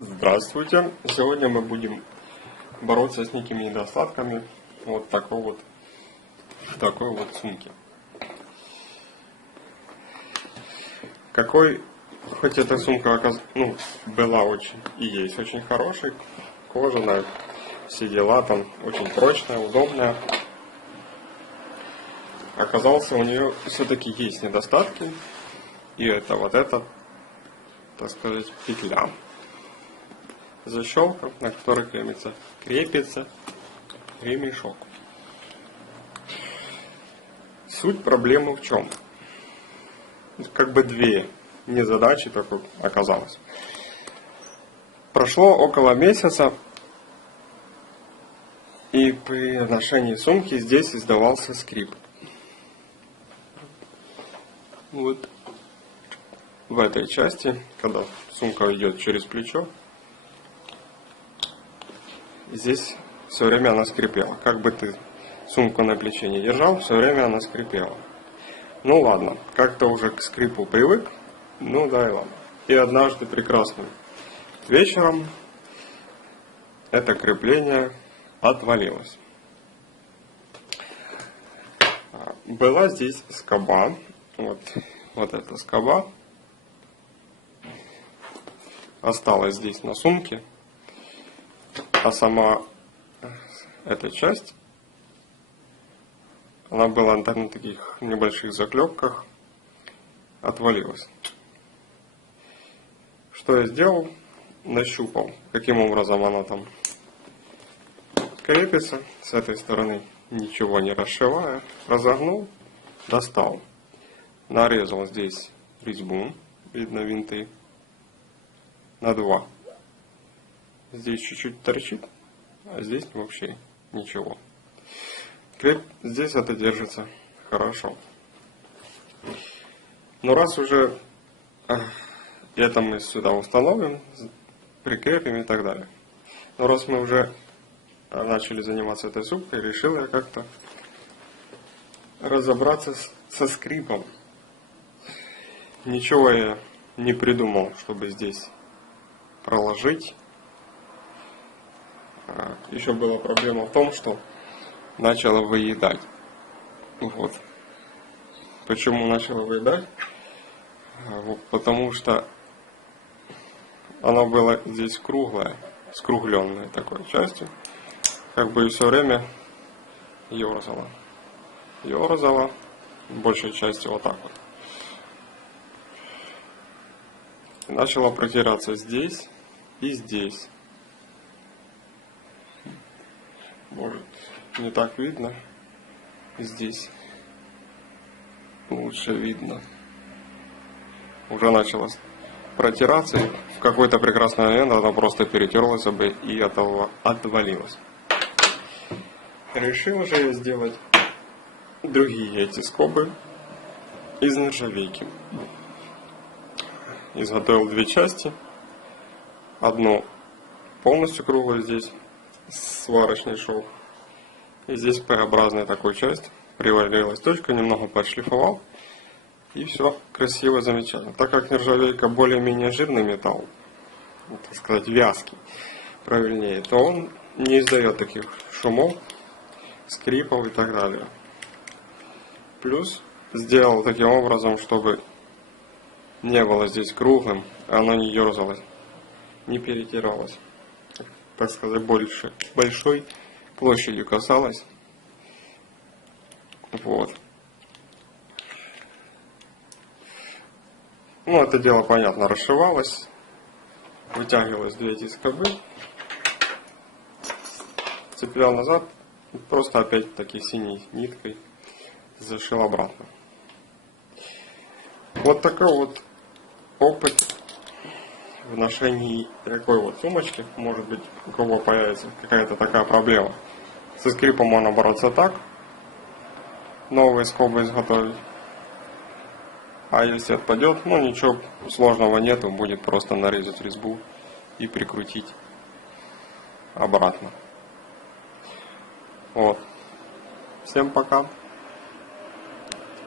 Здравствуйте! Сегодня мы будем бороться с некими недостатками в такой вот сумке. Хоть эта сумка была очень и есть очень хорошей, кожаная, все дела там, очень прочная, удобная. Оказался, у нее все-таки есть недостатки, и это так сказать, петля. Защелка, на которой крепится ремешок. Суть проблемы в чем? Как бы две незадачи такой оказалось. Прошло около месяца, и при ношении сумки здесь издавался скрип. Вот в этой части, когда сумка идет через плечо, здесь все время она скрипела. Как бы ты сумку на плече не держал, все время она скрипела. Ну ладно, как-то уже к скрипу привык, ну да и ладно. И однажды прекрасным вечером это крепление отвалилось. Была здесь скоба, вот эта скоба осталась здесь на сумке. А сама эта часть, она была на таких небольших заклепках, отвалилась. Что я сделал? Нащупал, каким образом она там крепится. С этой стороны ничего не расшивая, разогнул, достал. Нарезал здесь резьбу, видно винты, на 2. Здесь чуть-чуть торчит, а здесь вообще ничего. Здесь это держится хорошо. Но раз уже это мы сюда установим, прикрепим и так далее. Но раз мы уже начали заниматься этой сумкой, решил я как-то разобраться со скрипом. Ничего я не придумал, чтобы здесь проложить. Еще была проблема в том, что начала выедать. Вот. Почему начала выедать? Потому что она была здесь круглая, скругленная такой частью. Как бы и все время ерзала. Ерзала, большей частью вот так вот. И начала протираться здесь и здесь. Может, не так видно. Здесь лучше видно. Уже начала протираться, и в какой-то прекрасный момент она просто перетерлась бы и отвалилась. Решил же сделать другие эти скобы из нержавейки. Изготовил 2 части. Одну полностью круглую здесь, сварочный шов. И здесь П-образная такую часть. Приварилась точка, немного подшлифовал. И все красиво, замечательно. Так как нержавейка более-менее жирный металл, так сказать, вязкий, правильнее, то он не издает таких шумов, скрипов и так далее. Плюс сделал таким образом, чтобы не было здесь круглым, оно не ерзалось, не перетиралось. Так сказать, большой площадью касалось. Вот. Ну, это дело, понятно, расшивалось. Вытягивалось 2 эти скобы. Цеплял назад. Просто опять-таки синей ниткой зашил обратно. Вот такой вот опыт в ношении такой вот сумочки. Может быть, у кого появится какая-то такая проблема. Со скрипом можно бороться так. Новые скобы изготовить. А если отпадет, ну ничего сложного нету. Будет просто нарезать резьбу и прикрутить обратно. Вот. Всем пока.